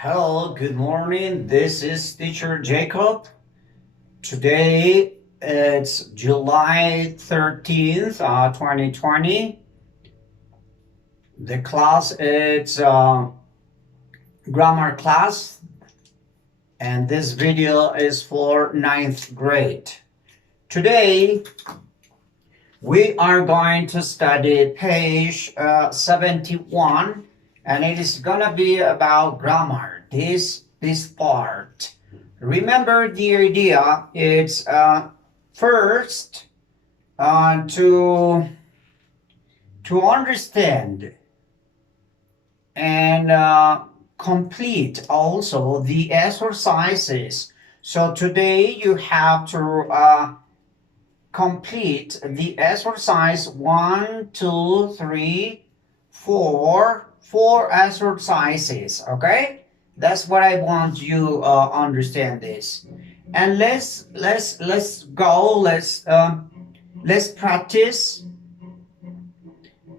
Hello, good morning. This is teacher Jacob. Today it's July 13th, 2020. The class is grammar class, and this video is for ninth grade. Today we are going to study page 71, and it is gonna be about grammar. This part. Remember the idea. It's first to understand and complete also the exercises. So today you have to complete the exercise 1, 2, 3, 4 exercises. Okay, that's what I want you understand this. And let's go. Let's practice,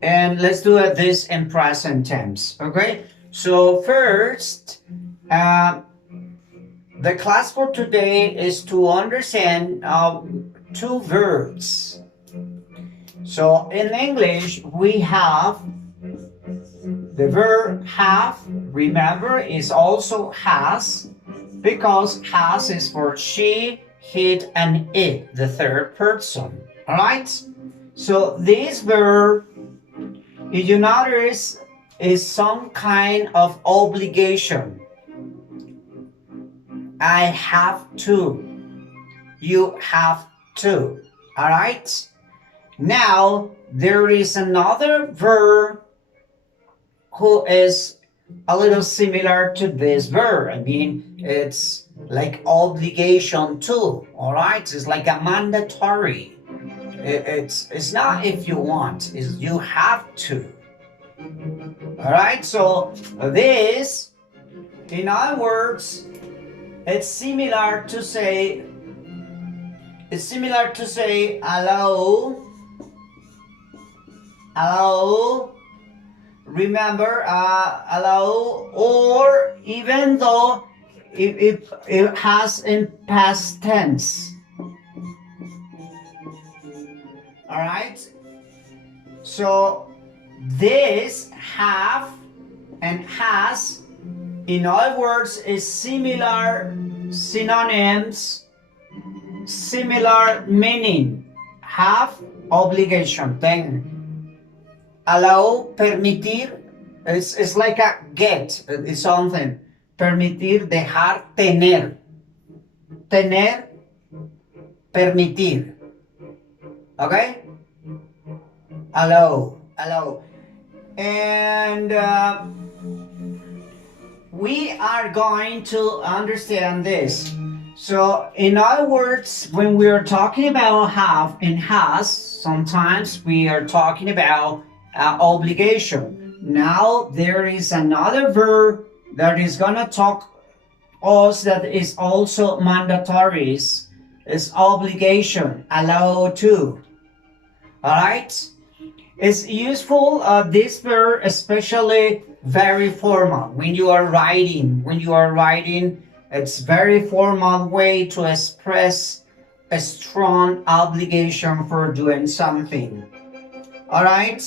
and let's do this in present tense. Okay, so first the class for today is to understand two verbs. So in English, we have the verb have. Remember, is also has, because has is for she, it, and it, the third person. All right. So this verb, if you notice, is some kind of obligation. I have to. You have to. All right. Now there is another verb who is a little similar to this verb. I mean, it's like obligation to. All right. It's like a mandatory. It's not if you want. It's you have to. All right. So this, in other words, it's similar to say hello. Hello. Remember, hello, or even though it has in past tense. All right. So this have and has, in other words, is similar synonyms, similar meaning. Have, obligation. Then allow, permitir, it's like a get, it's something. Permitir, dejar, tener. Tener, permitir. Okay? Allow. And we are going to understand this. So, in other words, when we are talking about have and has, sometimes we are talking about obligation. Now, there is another verb that is going to talk us that is also mandatory. Is obligation, allow to. All right? It's useful, this verb, especially very formal. When you are writing, it's very formal way to express a strong obligation for doing something. All right?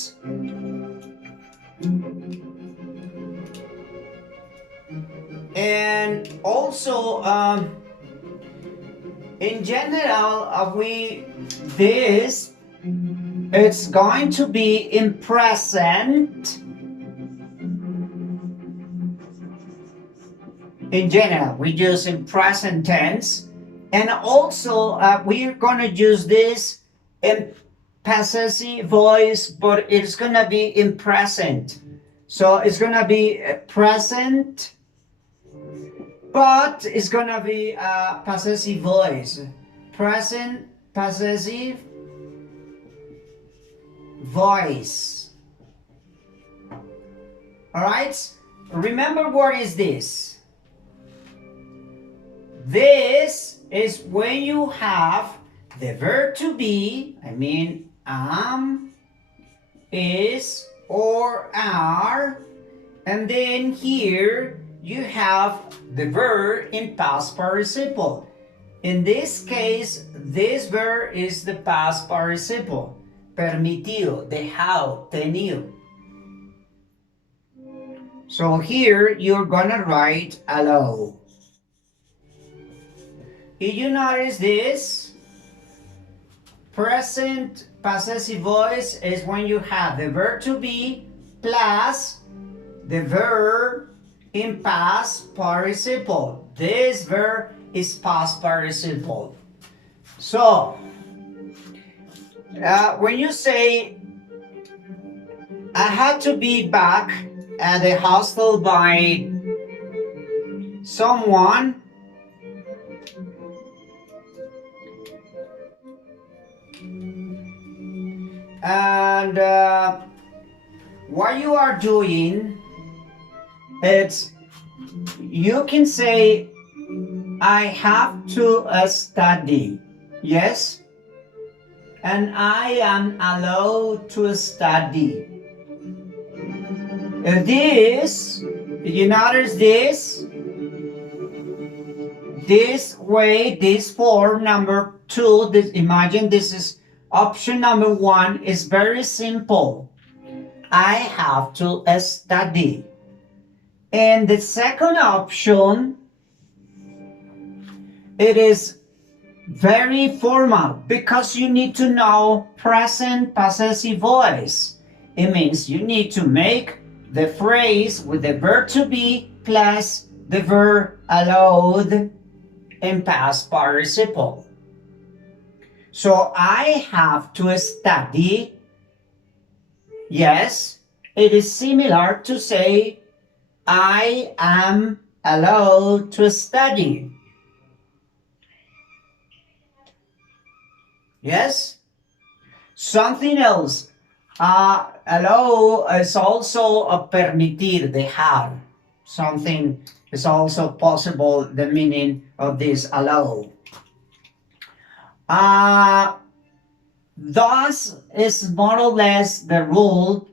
And also, in general, it's going to be in present. In general, we use in present tense, and also we're going to use this in possessive voice, but it's going to be in present. So it's going to be present, but it's going to be possessive voice. Present, possessive voice. All right? Remember, what is this? This is when you have the verb to be, I mean, am, is, or are, and then here you have the verb in past participle. In this case, this verb is the past participle. Permitido, dejado, tenido. So here you're gonna write allow. Did you notice this? Present possessive voice is when you have the verb to be plus the verb in past participle. This verb is past participle. So, when you say, I had to be back at the hostel by someone, and what you are doing, it's, you can say, I have to study, yes, and I am allowed to study. This, you notice this way, this form number 2, this, imagine this is option number 1, is very simple. I have to study. And the second option, it is very formal because you need to know present possessive voice. It means you need to make the phrase with the verb to be plus the verb allowed in past participle. So I have to study. Yes, it is similar to say I am allowed to study. Yes? Something else. Allow is also a permitir, dejar. Something is also possible, the meaning of this allow. Thus is more or less the rule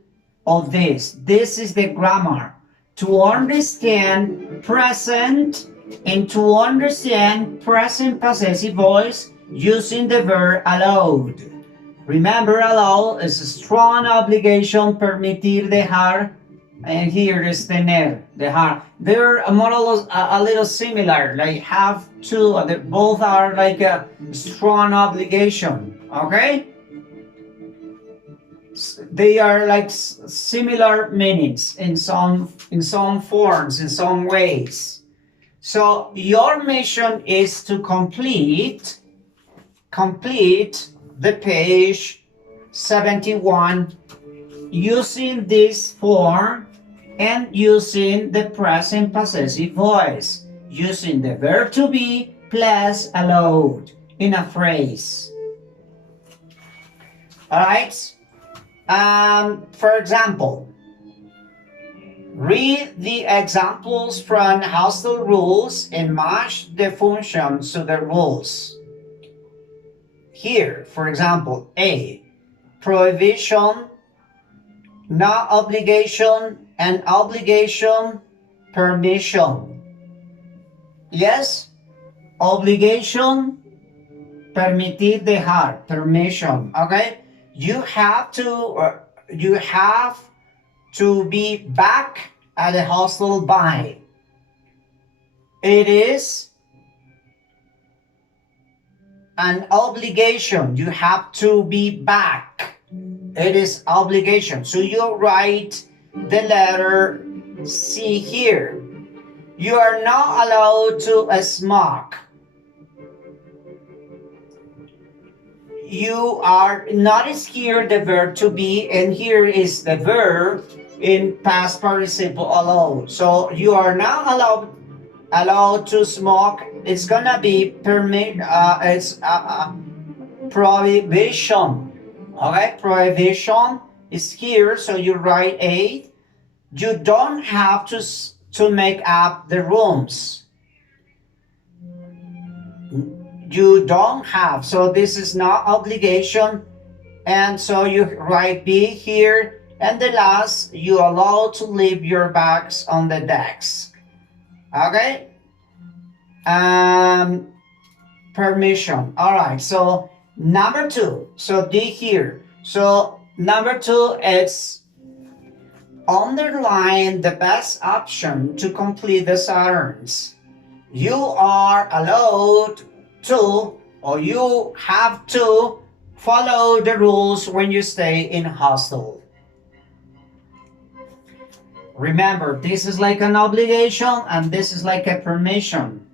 of this. This is the grammar. To understand present and to understand present possessive voice using the verb allowed. Remember, allow is a strong obligation, permitir, dejar, and here is tener, dejar. They're more or less a little similar, like have to, they both are like a strong obligation, okay? They are like similar meanings in some forms, in some ways. So your mission is to complete the page 71 using this form and using the present possessive voice, using the verb to be plus allowed in a phrase. All right? For example, read the examples from hostile rules and match the functions to the rules. Here, for example, A, prohibition, not obligation, and obligation, permission. Yes? Obligation, permitir, dejar, permission. Okay? You have to be back at the hostel by. It is an obligation. You have to be back. It is obligation. So you write the letter C here. You are not allowed to smoke. You are, notice here the verb to be, and here is the verb in past participle allowed. So you are not allowed to smoke. It's gonna be prohibition. Okay, prohibition is here, so you write 8. You don't have to make up the rooms. You don't have, so this is not obligation, and so you write B here, and the last, you allow to leave your bags on the desk. Okay. Um, Permission. All right. So number two. So D here. So number two is underline the best option to complete the Saturns. You are allowed to, or you have to follow the rules when you stay in hostel. Remember, this is like an obligation and this is like a permission.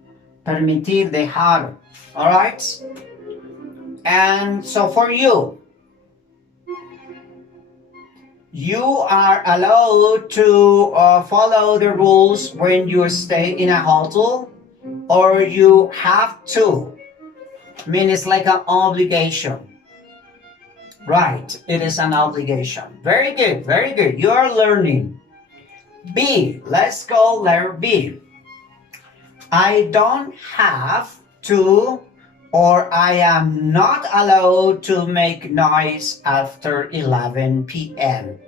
Permitir, dejar. All right? And so for you, you are allowed to follow the rules when you stay in a hotel, or you have to. I mean, it's like an obligation. Right, it is an obligation. Very good, very good. You are learning. B, let's go letter B. I don't have to, or I am not allowed to make noise after 11 p.m.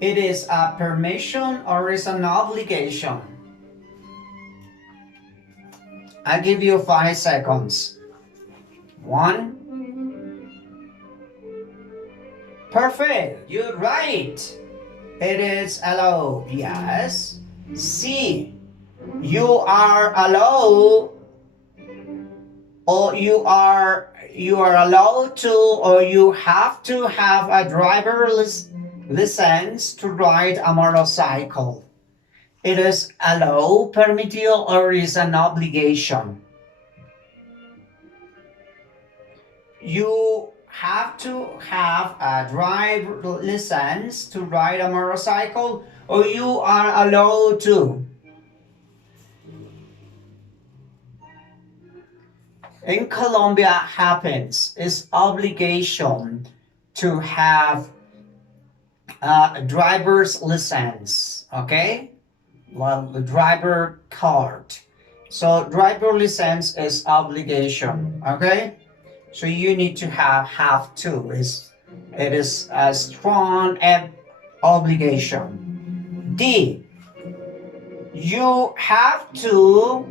It is a permission or is an obligation? I give you 5 seconds. 1. Perfect. You're right. It is allowed. Yes. C. You are allowed, or you are allowed to, or you have to have a driver's license to ride a motorcycle. It is allowed, permitido, or is an obligation? You have to have a driver's license to ride a motorcycle, or you are allowed to? In Colombia happens is obligation to have a driver's license, okay? Well, the driver card. So driver license is obligation, okay? So you need to have to. It is a strong obligation. D. You have to,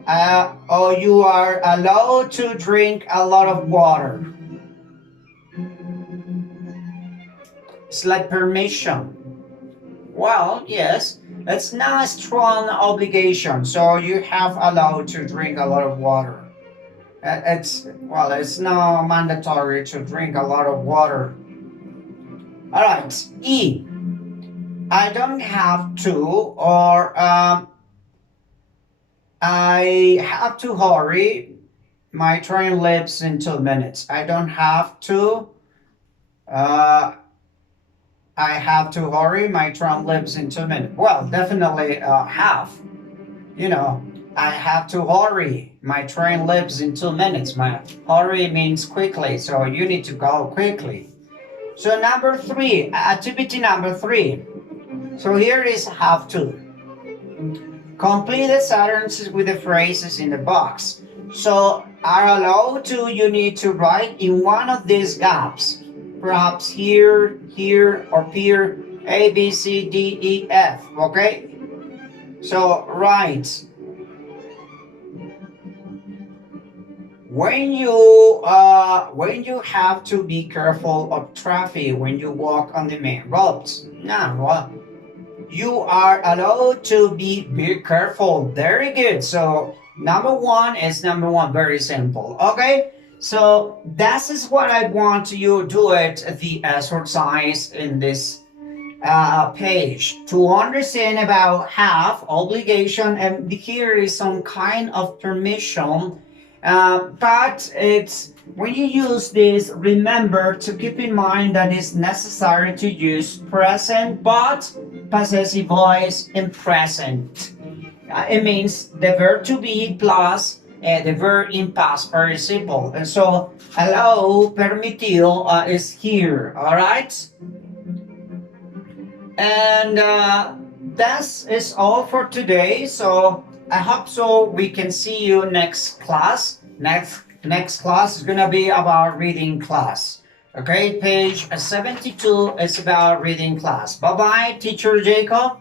or you are allowed to drink a lot of water. It's like permission. Well, yes, it's not a strong obligation, so you have allowed to drink a lot of water. It's not mandatory to drink a lot of water. All right, E. I don't have to, or I have to hurry. My train leaves in 2 minutes. I don't have to. I have to hurry. My train leaves in 2 minutes. Well, definitely have. You know, I have to hurry. My train leaves in 2 minutes. My hurry means quickly, so you need to go quickly. So number 3, activity number 3. So here is have to. Complete the sentences with the phrases in the box. So are allowed to, you need to write in one of these gaps. Perhaps here, here, or here, A, B, C, D, E, F, okay? So write. When you have to be careful of traffic when you walk on the main roads. Well, you are allowed to be careful. Very good. So number one, very simple. Okay. So that is what I want you to do it, the exercise in this page, to understand about have, obligation, and here is some kind of permission. But it's when you use this, remember to keep in mind that it's necessary to use present but possessive voice in present. It means the verb to be plus the verb in past participle. And so allow, permitido is here, all right? And that is all for today. So I hope so we can see you next class. Next class is gonna be about reading class. Okay, page 72 is about reading class. Bye bye, teacher Jacob.